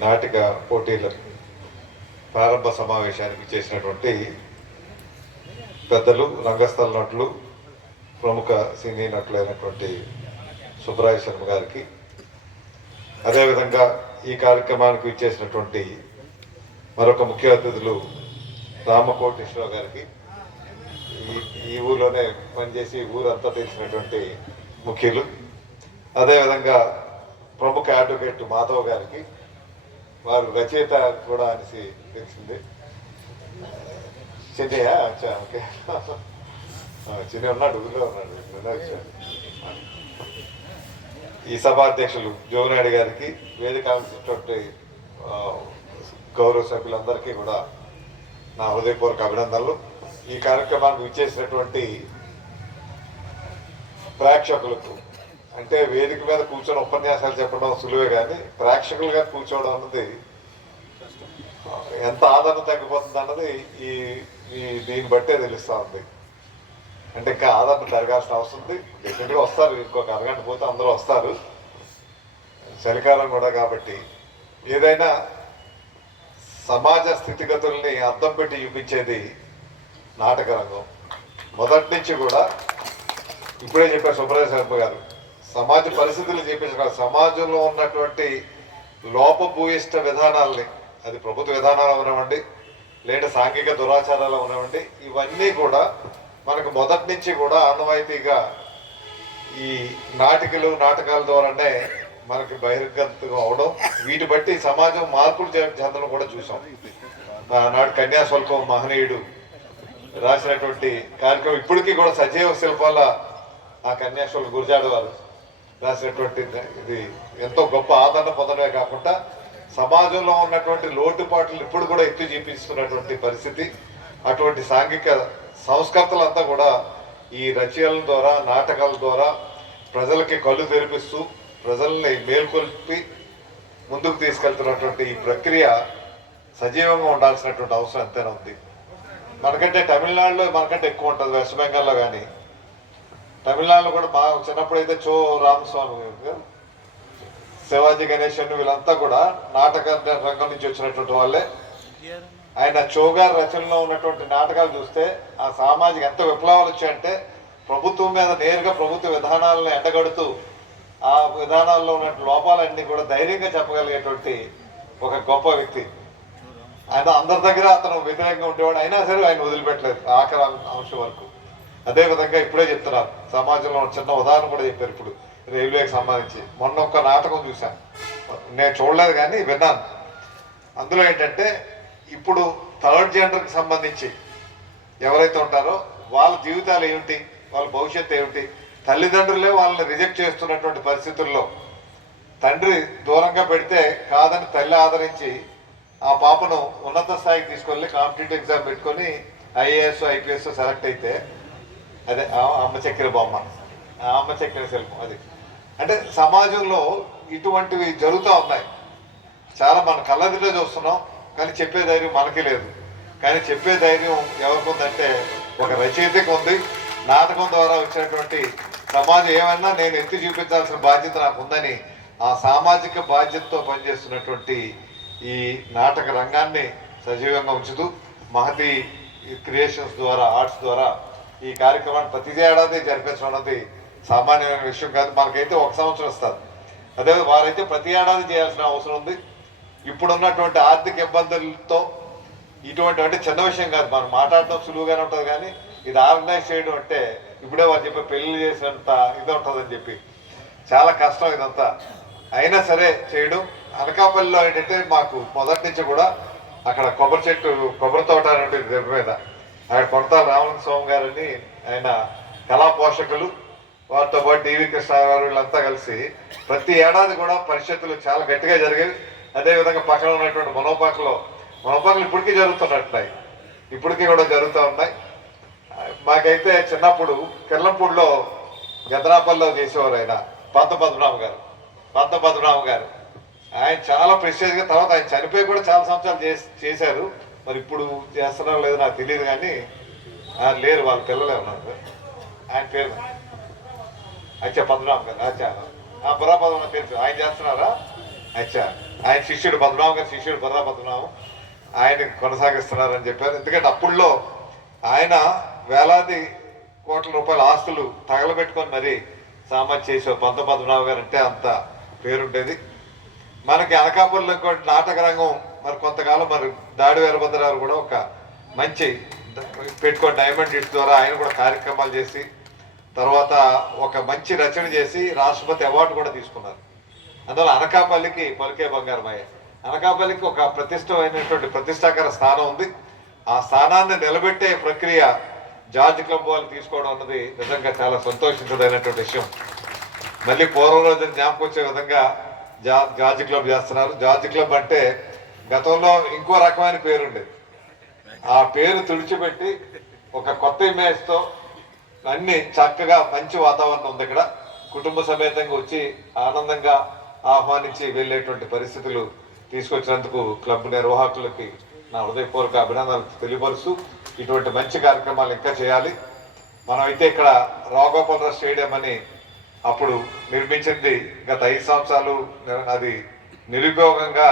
నాటిక పోటీల ప్రారంభ సమావేశానికి చేసినటువంటి పెద్దలు రంగస్థల నటులు ప్రముఖ సినీ నటులైనటువంటి సుబ్రాయ శర్మ గారికి. అదేవిధంగా ఈ కార్యక్రమానికి ఇచ్చేసినటువంటి మరొక ముఖ్య అతిథులు రామకోటేశ్వరరావు గారికి. ఈ ఈ ఊర్లోనే పనిచేసి ఊరంతా తెలిసినటువంటి ముఖ్యులు. అదేవిధంగా ప్రముఖ అడ్వకేట్ మాధవ్ గారికి. వారు రచయిత కూడా అనేసి తెలిసింది. చెన్నయ్య? అచ్చా ఓకే. చెన్నై ఉన్నాడు ఊరిలో ఉన్నాడు. నిన్న వచ్చాడు. ఈ సభాధ్యక్షులు జోగునాయుడు జోగినాయుడు గారికి వేదిక ఆలోచించినటువంటి గౌరవ సభ్యులందరికీ కూడా నా హృదయపూర్వక అభినందనలు. ఈ కార్యక్రమానికి విచ్చేసినటువంటి ప్రేక్షకులకు అంటే వేదిక మీద కూర్చొని ఉపన్యాసాలు చెప్పడం సులువే కానీ ప్రేక్షకులుగా కూర్చోవడం అన్నది ఎంత ఆదరణ తగ్గిపోతుంది అన్నది ఈ ఈ దీన్ని బట్టే తెలుస్తూ ఉంది. అంటే ఇంకా ఆదరణ పెరగాల్సిన అవసరం ఉంది. డెఫినెట్గా వస్తారు ఇంకొక అరగంట పోతే అందరూ వస్తారు. చలికాలం కూడా కాబట్టి ఏదైనా సమాజ స్థితిగతుల్ని అద్దం పెట్టి చూపించేది నాటక రంగం మొదటి నుంచి కూడా ఇప్పుడే చెప్పారు సుబ్రహ్మణ్య శర్మ గారు. సమాజ పరిస్థితులు చూపించారు సమాజంలో ఉన్నటువంటి లోపభూయిష్ట విధానాలని అది ప్రభుత్వ విధానాలు అవనివ్వండి లేదా సాంఘిక దురాచారాలు అవనివ్వండి ఇవన్నీ కూడా మనకు మొదటి నుంచి కూడా ఆనవాయితీగా ఈ నాటికలు నాటకాల ద్వారానే మనకి బహిర్గతం అవడం. వీటి బట్టి సమాజం మార్పులు చెందడం కూడా చూసాం. నాడు కన్యాస్వల్పం మహనీయుడు రాసినటువంటి కార్యక్రమం ఇప్పటికీ కూడా సజీవ శిల్పాల ఆ కన్యాశుల్క గురిజాడవారు రాసినటువంటి ఇది ఎంతో గొప్ప ఆదరణ పొందడమే కాకుండా సమాజంలో ఉన్నటువంటి లోటుపాట్లు ఇప్పుడు కూడా ఎత్తి చూపిస్తున్నటువంటి పరిస్థితి అటువంటి సాంఘిక సంస్కర్తలంతా కూడా ఈ రచనల ద్వారా నాటకాల ద్వారా ప్రజలకి కళ్ళు తెరిపిస్తూ ప్రజల్ని మేల్కొల్పి ముందుకు తీసుకెళ్తున్నటువంటి ఈ ప్రక్రియ సజీవంగా ఉండాల్సినటువంటి అవసరం ఎంతైనా ఉంది. మనకంటే తమిళనాడులో మనకంటే ఎక్కువ ఉంటుంది వెస్ట్ బెంగాల్లో కానీ. తమిళనాడులో కూడా మా చిన్నప్పుడు అయితే చో రామస్వామి శివాజీ గణేశన్ వీళ్ళంతా కూడా నాటక రంగం నుంచి వచ్చినటువంటి వాళ్ళే. ఆయన చోగార్ రచనలో ఉన్నటువంటి నాటకాలు చూస్తే ఆ సామాజిక ఎంత విప్లవాలు వచ్చాయంటే ప్రభుత్వం మీద నేరుగా ప్రభుత్వ విధానాలను ఎండగడుతూ ఆ విధానాల్లో ఉన్న లోపాలన్నీ కూడా ధైర్యంగా చెప్పగలిగేటువంటి ఒక గొప్ప వ్యక్తి. ఆయన అందరి దగ్గర అతను వ్యతిరేకంగా ఉండేవాడు. అయినా సరే ఆయన వదిలిపెట్టలేదు ఆఖరి అంశం వరకు. అదే విధంగా ఇప్పుడే చెప్తున్నారు సమాజంలో చిన్న ఉదాహరణ కూడా చెప్పారు ఇప్పుడు. రైల్వేకి సంబంధించి. మొన్న ఒక్క నాటకం చూశాను నేను చూడలేదు కానీ విన్నాను. అందులో ఏంటంటే ఇప్పుడు థర్డ్ జెండర్కి సంబంధించి ఎవరైతే ఉంటారో వాళ్ళ జీవితాలు ఏమిటి? వాళ్ళ భవిష్యత్తు ఏమిటి? తల్లిదండ్రులే వాళ్ళని రిజెక్ట్ చేస్తున్నటువంటి పరిస్థితుల్లో తండ్రి దూరంగా పెడితే కాదని తల్లి ఆదరించి ఆ పాపను ఉన్నత స్థాయికి తీసుకెళ్ళి కాంపిటేటివ్ ఎగ్జామ్ పెట్టుకొని ఐఏఎస్ ఐపీఎస్ సెలెక్ట్ అయితే అదే ఆ అమ్మ చక్కెర బొమ్మ. ఆ అమ్మ చక్కెర శిల్పం అది. అంటే సమాజంలో ఇటువంటివి జరుగుతూ ఉన్నాయి. చాలా మన కళ్ళదిలో చూస్తున్నాం కానీ చెప్పే ధైర్యం మనకి లేదు. కానీ చెప్పే ధైర్యం ఎవరికి ఉందంటే ఒక రచయితకి ఉంది. నాటకం ద్వారా వచ్చినటువంటి సమాజం ఏమైనా నేను ఎత్తి చూపించాల్సిన బాధ్యత నాకు ఉందని ఆ సామాజిక బాధ్యతతో పనిచేస్తున్నటువంటి ఈ నాటక రంగాన్ని సజీవంగా ఉంచుతూ మహతి క్రియేషన్స్ ద్వారా ఆర్ట్స్ ద్వారా ఈ కార్యక్రమాన్ని ప్రతిదే ఏడాది జరిపించడం అన్నది సామాన్యమైన విషయం కాదు. మనకైతే ఒక సంవత్సరం ఇస్తారు. అదే వారైతే ప్రతి ఏడాది చేయాల్సిన అవసరం ఉంది. ఇప్పుడున్నటువంటి ఆర్థిక ఇబ్బందులతో ఇటువంటి అంటే చిన్న విషయం కాదు. మనం మాట్లాడటం సులువుగానే ఉంటుంది కానీ ఇది ఆర్గనైజ్ చేయడం అంటే ఇప్పుడే వారు చెప్పి పెళ్ళి చేసినంత ఇది ఉంటుందని చెప్పి చాలా కష్టం ఇదంతా. అయినా సరే చేయడం. అనకాపల్లిలో ఏంటంటే మాకు మొదటి నుంచి కూడా అక్కడ కొబ్బరి చెట్టు కొబ్బరి తోట అనేది దెబ్బ మీద ఆయన కొడతాల రామలింగ స్వామి గారని ఆయన కళా పోషకులు వారితో పాటు డివి కృష్ణారావు వీళ్ళంతా కలిసి ప్రతి ఏడాది కూడా పరిషత్తులు చాలా గట్టిగా జరిగేవి అదేవిధంగా పక్కన ఉన్నటువంటి మనోపాకలో మనోపాకలు ఇప్పటికీ జరుగుతున్నట్టున్నాయి. ఇప్పటికీ కూడా జరుగుతూ ఉన్నాయి. మాకైతే చిన్నప్పుడు కిల్లంపూడిలో గదనాపల్లిలో చేసేవారు ఆయన పంత పద్మనాభ గారు పంత పద్మనాభ గారు. ఆయన చాలా ప్రెస్టేజ్గా తర్వాత ఆయన చనిపోయి కూడా చాలా సంవత్సరాలు చేసి చేశారు. మరి ఇప్పుడు చేస్తున్నారో లేదో నాకు తెలియదు కానీ లేరు వాళ్ళ పిల్లలే ఉన్నారు. ఆయన పేరు అచ్చా పద్మనాభ గారు అచ్చా. ఆ బుర్రా పద్మనాభం తెలుసు ఆయన చేస్తున్నారా? అచ్చా. ఆయన శిష్యుడు పద్మనాభం గారి శిష్యుడు బుర్రా పద్మనాభం ఆయన కొనసాగిస్తున్నారని చెప్పారు. ఎందుకంటే అప్పుల్లో ఆయన వేలాది కోట్ల రూపాయల ఆస్తులు తగలబెట్టుకొని మరి సామాన్ చేసే పంత పద్మనాభం గారు అంటే అంత పేరుండేది. మనకి అనకాపల్లిలో ఇంకోటి నాటక రంగం మరి కొంతకాలం మరి దాడి వీరభద్రరావు కూడా ఒక మంచి పెట్టుకొని డైమండ్ ఇట్ ద్వారా ఆయన కూడా కార్యక్రమాలు చేసి తర్వాత ఒక మంచి రచన చేసి రాష్ట్రపతి అవార్డు కూడా తీసుకున్నారు. అందువల్ల అనకాపల్లికి పలికే బంగారమయ్య అనకాపల్లికి ఒక ప్రతిష్టమైనటువంటి ప్రతిష్టాకర స్థానం ఉంది. ఆ స్థానాన్ని నిలబెట్టే ప్రక్రియ జార్జ్ క్లబ్ వాళ్ళు తీసుకోవడం అన్నది నిజంగా చాలా సంతోషించదైనటువంటి విషయం. మళ్ళీ పూర్వం రోజున జ్ఞాపకం వచ్చే విధంగా జా జార్జ్ క్లబ్ చేస్తున్నారు. జార్జ్ క్లబ్ అంటే గతంలో ఇంకో రకమైన పేరుండేది. ఆ పేరు తుడిచిపెట్టి ఒక కొత్త ఇమేజ్తో అన్ని చక్కగా మంచి వాతావరణం ఉంది ఇక్కడ. కుటుంబ సమేతంగా వచ్చి ఆనందంగా ఆహ్వానించి వెళ్ళేటువంటి పరిస్థితులు తీసుకొచ్చినందుకు క్లబ్ నిర్వాహకులకి నా హృదయపూర్వక అభినందనలు తెలియపరుస్తూ ఇటువంటి మంచి కార్యక్రమాలు ఇంకా చేయాలి. మనం అయితే ఇక్కడ రాఘోపాలరావు స్టేడియం అని అప్పుడు నిర్మించింది గత ఐదు సంవత్సరాలు. అది నిరుపయోగంగా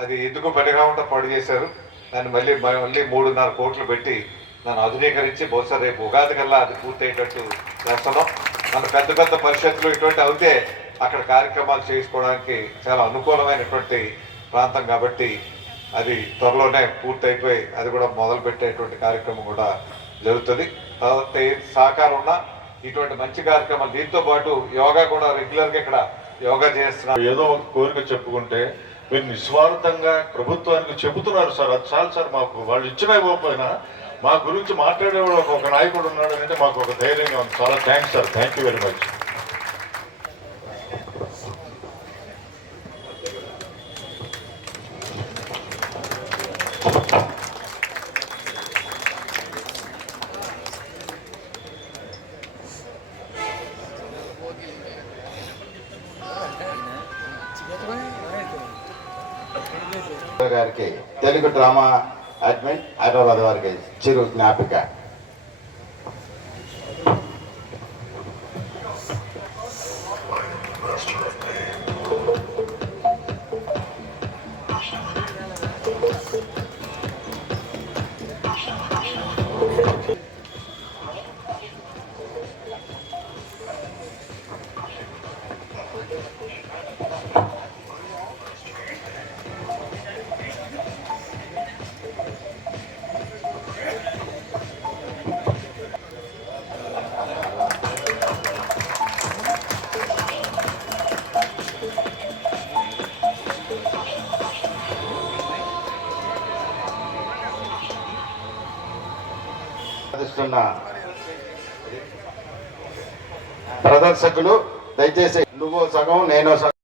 అది ఎందుకు పనిరాకుండా పాడు చేశారు. దాన్ని మళ్ళీ మళ్ళీ మూడున్నర కోట్లు పెట్టి దాన్ని ఆధునీకరించి బహుశా రేపు ఉగాది కల్లా అది పూర్తయ్యేటట్టు చేస్తున్నాం. మన పెద్ద పెద్ద పరిషత్తులు ఇటువంటి అవుతే అక్కడ కార్యక్రమాలు చేసుకోవడానికి చాలా అనుకూలమైనటువంటి ప్రాంతం కాబట్టి అది త్వరలోనే పూర్తయిపోయి అది కూడా మొదలు పెట్టేటువంటి కార్యక్రమం కూడా జరుగుతుంది. తర్వాత సహకారం ఉన్న ఇటువంటి మంచి కార్యక్రమాలు దీంతో పాటు యోగా కూడా రెగ్యులర్గా ఇక్కడ యోగా చేస్తున్నాం. ఏదో ఒక కోరిక చెప్పుకుంటే మీరు నిస్వార్థంగా ప్రభుత్వానికి చెబుతున్నారు సార్. అది చాలు సార్ మాకు. వాళ్ళు ఇచ్చిన ఇవ్వకపోయినా మా గురించి మాట్లాడేవాడు ఒక- నాయకుడు ఉన్నాడు అంటే మాకు ఒక ధైర్యంగా ఉంది. చాలా thanks sir. Thank you very much. గారికి తెలుగు డ్రామా అడ్మిన్ హైదరాబాద్ వారికి చిరు జ్ఞాపిక చేస్తున్న ప్రదర్శకులు దయచేసి నువ్వు సగం నేను సగం.